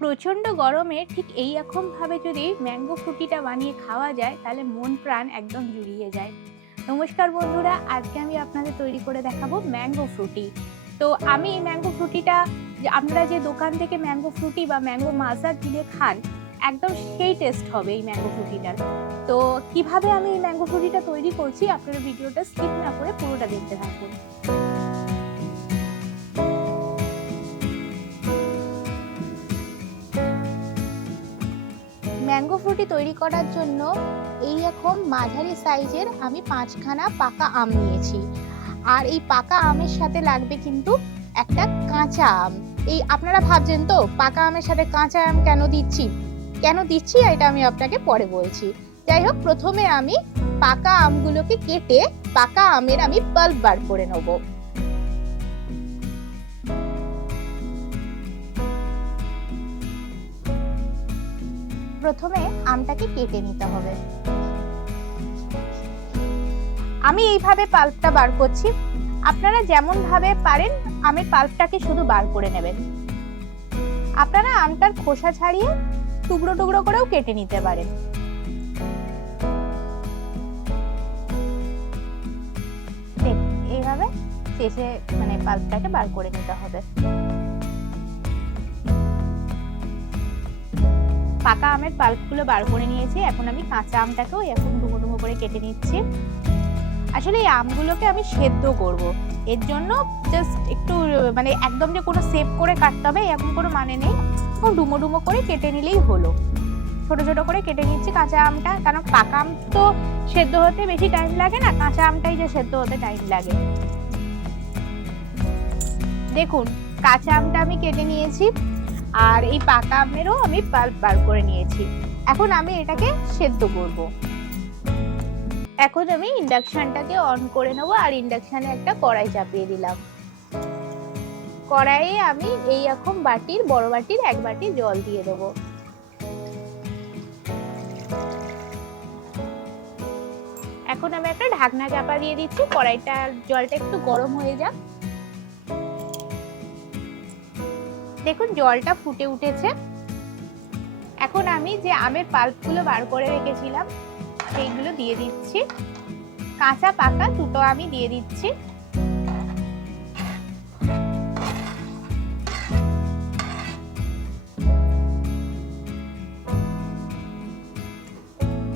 প্রচণ্ড গরমে ঠিক এই রকমভাবে যদি ম্যাঙ্গো ফ্রুটিটা বানিয়ে খাওয়া যায়, তাহলে মন প্রাণ একদম জুড়িয়ে যায়। নমস্কার বন্ধুরা, আজকে আমি আপনাদের তৈরি করে দেখাবো ম্যাঙ্গো ফ্রুটি। তো আমি এই ম্যাঙ্গো ফ্রুটিটা আপনারা যে দোকান থেকে ম্যাঙ্গো ফ্রুটি বা ম্যাঙ্গো মাজা কিনে খান, একদম সেই টেস্ট হবে এই ম্যাঙ্গো ফ্রুটিটার। তো কীভাবে আমি এই ম্যাঙ্গো ফ্রুটিটা তৈরি করছি, আপনারা ভিডিওটা স্কিপ না করে পুরোটা দেখতে থাকুন। ফ্রুটি তৈরি করার জন্য এই রকম মাঝারি সাইজের আমি পাঁচখানা পাকা আম নিয়েছি। আর এই পাকা আমের সাথে লাগবে কিন্তু একটা কাঁচা আম। এই আপনারা ভাবছেন তো, পাকা আমের সাথে কাঁচা আম কেন দিচ্ছি? কেন দিচ্ছি? এটা আমি আপনাকে পরে বলছি। যাই হোক, প্রথমে আমি পাকা আমগুলোকে কেটে পাকা আমের আমি পাল্প বার করে নেব। প্রথমে আমটাকে কেটে নিতে হবে। আমি এইভাবে পাল্পটা বার করছি। আপনারা যেমন ভাবে পারেন আমের পাল্পটাকে শুধু বার করে নেবেন। আপনারা আমটার খোসা ছাড়িয়ে টুকরো টুকরো করেও কেটে নিতে পারেন। এইভাবে শেষে মানে পাল্পটাকে বার করে নিতে হবে। পাকা আমের পাল্পগুলো বার করে নিয়েছি। এখন আমি কাঁচা আমটাকেও এখন ডুমো ডুমো করে কেটে নিচ্ছি। আসলে এই আমগুলোকে আমি সেদ্ধ করব। এর জন্য জাস্ট একটু মানে একদম যে কোনো সেভ করে কাটতে হবে, এরকম কোনো মানে নেই। ও ডুমো ডুমো করে কেটে নিলেই হলো। ছোট ছোট করে কেটে নিচ্ছি কাঁচা আমটা, কারণ পাকা আম তো সেদ্ধ হতে বেশি টাইম লাগে না, কাঁচা আমটাই যে সেদ্ধ হতে টাইম লাগে। দেখুন, কাঁচা আমটা আমি কেটে নিয়েছি। আর এই পাকা আমেরও আমি পাল্প বার করে নিয়েছি। এখন আমি এটাকে সেদ্ধ করব। এখন আমি ইন্ডাকশনটাকে অন করে নেব আর ইন্ডাকশনে একটা কড়াই চাপিয়ে দিলাম। কড়াইয়ে আমি এই রকম বাটির, বড় বাটির, এক বাটি জল দিয়ে দেবো। এখন আমি একটা ঢাকনা চাপা দিয়ে দিচ্ছি। কড়াইটা, জলটা একটু গরম হয়ে যাক। দেখুন, জলটা ফুটে উঠেছে। এখন আমি যে আমের পাল্পগুলো বার করে রেখেছিলাম, সেইগুলো দিয়ে দিচ্ছি। কাঁচা পাকা দুটো আমি দিয়ে দিচ্ছি।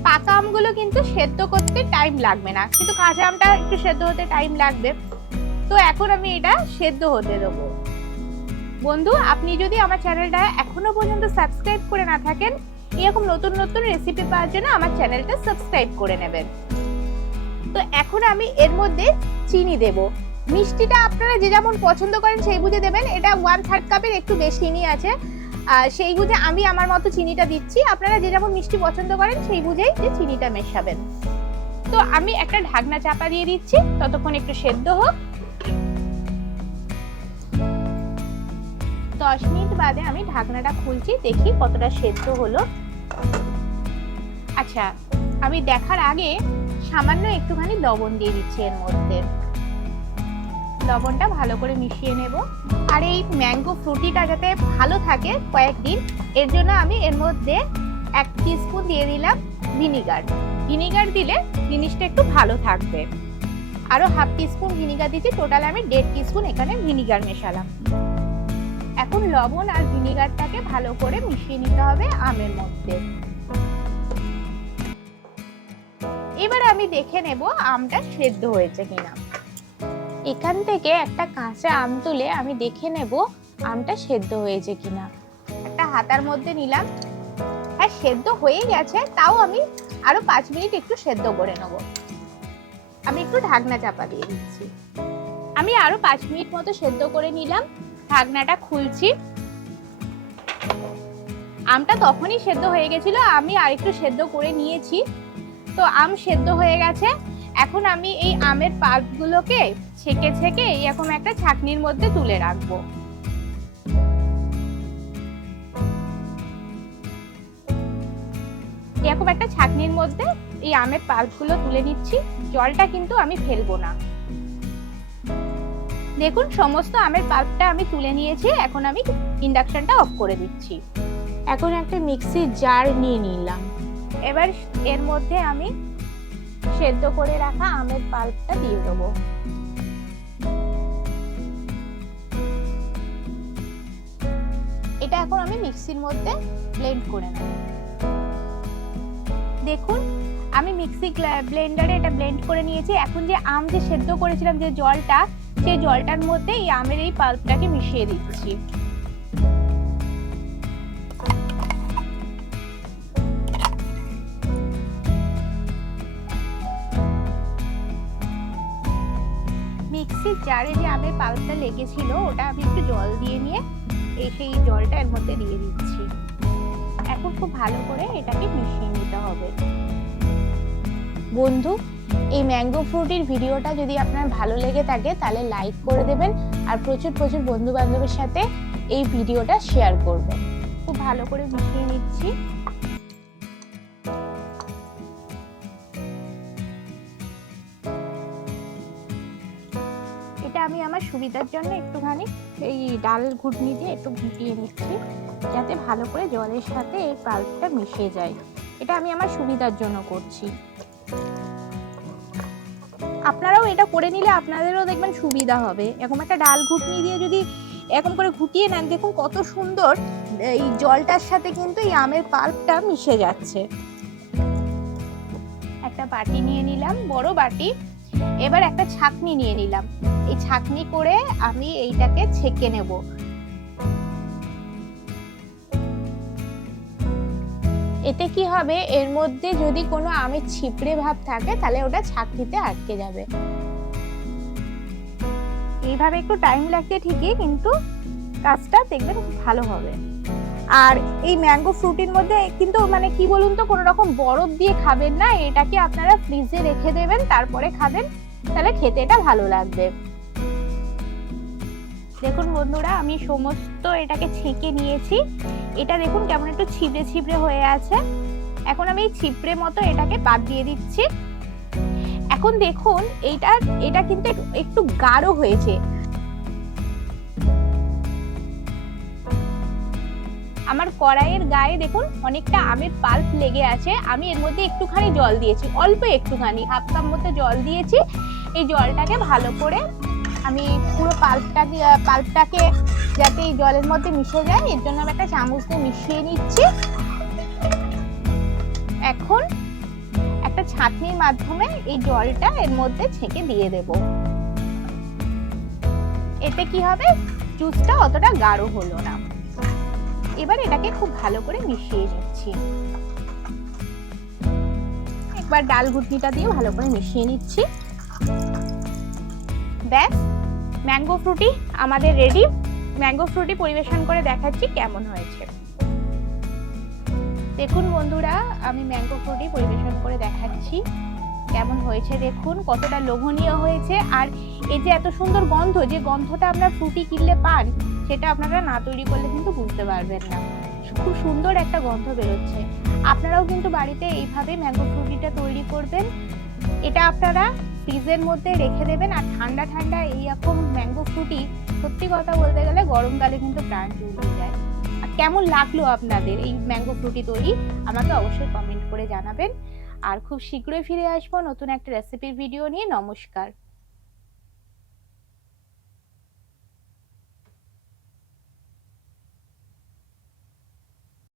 পাকা আমগুলো কিন্তু সেদ্ধ করতে টাইম লাগবে না, কিন্তু কাঁচা আমটা একটু সেদ্ধ হতে টাইম লাগবে। তো এখন আমি এটা সেদ্ধ হতে দেবো। বন্ধু, আপনি যদি আমার চ্যানেলটা এখনও পর্যন্ত সাবস্ক্রাইব করে না থাকেন, এরকম নতুন নতুন রেসিপি পাওয়ার জন্য আমার চ্যানেলটা সাবস্ক্রাইব করে নেবেন। তো এখন আমি এর মধ্যে চিনি দেব। মিষ্টিটা আপনারা যে যেমন পছন্দ করেন সেই বুঝে দেবেন। এটা ওয়ান থার্ড কাপের একটু বেশি চিনি আছে। সেই বুঝে আমি আমার মতো চিনিটা দিচ্ছি। আপনারা যে যেমন মিষ্টি পছন্দ করেন সেই বুঝেই যে চিনিটা মেশাবেন। তো আমি একটা ঢাকনা চাপা দিয়ে দিচ্ছি। ততক্ষণ একটু সেদ্ধ হোক। দশ মিনিট বাদে আমি ঢাকনাটা খুলছি, দেখি কতটা সেদ্ধ হলো। আচ্ছা আমি দেখার আগে সামান্য একটুখানি লবণ দিয়ে দিচ্ছি এর মধ্যে। লবণটা ভালো করে মিশিয়ে নেব। আর এই ম্যাঙ্গো ফ্রুটিটা যাতে ভালো থাকে কয়েকদিন, এর জন্য আমি এর মধ্যে এক স্পুন দিয়ে দিলাম ভিনিগার। ভিনিগার দিলে জিনিসটা একটু ভালো থাকবে। আরও হাফ টিস্পুন ভিনিগার দিচ্ছি টোটাল আমি দেড় টিস্পুন এখানে ভিনিগার মেশালাম। এখন লবণ আর ভিনিগারটাকে ভালো করে মিশিয়ে নিতে হবে আমের মধ্যে। এবার আমি দেখে নেব আমটা সেদ্ধ হয়েছে কিনা। এখান থেকে একটা কাঁচা আম তুলে আমি দেখে নেব আমটা সেদ্ধ হয়েছে কিনা। একটা হাতার মধ্যে নিলাম। হ্যাঁ সেদ্ধ হয়ে গেছে, তাও আমি আরও পাঁচ মিনিট একটু সেদ্ধ করে নেব। আমি একটু ঢাকনা চাপা দিয়ে দিচ্ছি। আমি আরও পাঁচ মিনিট মতো সেদ্ধ করে নিলাম। ঢাকনাটা খুলছি। আমটা তখনই সেদ্ধ হয়ে গেছিল, আমি আরেকটু সেদ্ধ করে নিয়েছি। তো আম সেদ্ধ হয়ে গেছে। এখন আমি এই আমের পাল্পগুলোকে ছেঁকে ছেঁকে এরকম একটা ছাকনির মধ্যে তুলে রাখব। এরকম একটা ছাকনির মধ্যে এই আমের পাল্পগুলো তুলে নিচ্ছি। জলটা কিন্তু আমি ফেলব না। দেখুন সমস্ত আমের পাল্পটা আমি তুলে নিয়েছি এখন আমি ইন্ডাকশনটা অফ করে দিচ্ছি। এখন একটা মিক্সির জার নিয়ে নিলাম। এবার এর মধ্যে আমি সেদ্ধ করে রাখা আমের পাল্পটা দিয়ে দেবো। এটা এখন আমি মিক্সির মধ্যে ব্লেন্ড করে নেব। দেখুন আমি মিক্সি ব্লেন্ডারে এটা ব্লেন্ড করে নিয়েছি। এখন যে আম যে সেদ্ধ করেছিলাম যে জলটা সেই জলটার মধ্যে এই আমের এই পাল্পটাকে মিশিয়ে দিচ্ছি। মিক্সির জারে যে আমের পাল্পটা লেগেছিল, ওটা আমি একটু জল দিয়ে নিয়ে এই সেই জলটা এর মধ্যে দিয়ে দিচ্ছি। এখন খুব ভালো করে এটাকে মিশিয়ে নিতে হবে। বন্ধু এই ম্যাঙ্গো ফ্রুটির ভিডিওটা যদি আপনার ভালো লেগে থাকে, তাহলে লাইক করে দেবেন আর প্রচুর প্রচুর বন্ধু বান্ধবের সাথে এই ভিডিওটা শেয়ার করবেন। খুব ভালো করে মিশিয়ে নিচ্ছি। এটা আমি আমার সুবিধার জন্য একটুখানি এই ডাল ঘুটনি দিয়ে একটু ঘুটিয়ে নিচ্ছি, যাতে ভালো করে জলের সাথে এই পাল্পটা মিশে যায়। এটা আমি আমার সুবিধার জন্য করছি। আপনারাও এটা করে নিলে আপনাদেরও দেখবেন সুবিধা হবে। এরকম একটা ডাল ঘুটনি দিয়ে যদি এরকম করে ঘুটিয়ে নেন, দেখুন কত সুন্দর এই জলটার সাথে কিন্তু এই আমের পাল্পটা মিশে যাচ্ছে। একটা বাটি নিয়ে নিলাম, বড় বাটি। এবার একটা ছাকনি নিয়ে নিলাম। এই ছাকনি করে আমি এইটাকে ছেঁকে নেব। এতে কি হবে? এর মধ্যে যদি কোনো আমের ছিপড়ে ভাব থাকে, তাহলে ওটা ছাকনিতে আটকে যাবে। এইভাবে একটু টাইম লাগছে ঠিকই, কিন্তু কাজটা দেখবেন ভালো হবে। আর এই ম্যাঙ্গো ফ্রুটির মধ্যে কিন্তু মানে কি বলুন তো, কোনো রকম বরফ দিয়ে খাবেন না, এটাকে আপনারা ফ্রিজে রেখে দেবেন, তারপরে খাবেন, তাহলে খেতে এটা ভালো লাগবে। দেখুন বন্ধুরা, আমি সমস্ত এটাকে ছেঁকে নিয়েছি। এটা দেখুন কেমন একটু ছিপড়ে ছিপড়ে হয়ে আছে। এখন আমি ছিপড়ে মতো এটাকে বাদ দিয়ে দিচ্ছি। এখন দেখুন, এইটা, এটা কিন্তু একটু গাঢ় হয়েছে। আমার কড়াইয়ের গায়ে দেখুন, অনেকটা আমের পাল্প লেগে আছে। আমি এর মধ্যে একটুখানি জল দিয়েছি, অল্প একটুখানি। হাফ কাপ মতো জল দিয়েছি। এই জলটাকে ভালো করে আমি পুরো পাল্পটাকে পাল্পটাকে যাতে এই জলের মধ্যে মিশে যায়, এর জন্য আমি একটা চামচ দিয়ে মিশিয়ে নিচ্ছি। এখন একটা ছাঁকনির মাধ্যমে এই জলটা এর মধ্যে ছেঁকে দিয়ে দেব। এতে কি হবে? জুসটা অতটা গাঢ় হলো না। এবার এটাকে খুব ভালো করে মিশিয়ে নিচ্ছি। একবার ডাল ঘুটনিটা দিয়ে ভালো করে মিশিয়ে নিচ্ছি। ব্যাস ম্যাঙ্গো ফ্রুটি আমাদের রেডি ম্যাঙ্গো ফ্রুটি পরিবেশন করে দেখাচ্ছি কেমন হয়েছে। দেখুন বন্ধুরা, আমি ম্যাঙ্গো ফ্রুটি পরিবেশন করে দেখাচ্ছি কেমন হয়েছে। দেখুন কতটা লোভনীয় হয়েছে। আর এই যে এত সুন্দর গন্ধ, যে গন্ধটা আমরা ফ্রুটি কিনলে পান, সেটা আপনারা না তৈরি করলে কিন্তু বুঝতে পারবেন না। খুব সুন্দর একটা গন্ধ বেরোচ্ছে। আপনারাও কিন্তু বাড়িতে এইভাবে ম্যাঙ্গো ফ্রুটিটা তৈরি করবেন। এটা আপনারা ফ্রিজের মধ্যে রেখে দেবেন আর ঠান্ডা ঠান্ডা এই এইরকম ম্যাঙ্গো ফ্রুটি সত্যি কথা বলতে গেলে গরমকালে কিন্তু প্রাণ জুড়িয়ে যায়। আর কেমন লাগল আপনাদের এই ম্যাঙ্গো ফ্রুটি তৈরি? আমাকে অবশ্যই কমেন্ট করে জানাবেন। আর খুব শীঘ্রই ফিরে আসব নতুন একটা রেসিপির ভিডিও নিয়ে। নমস্কার।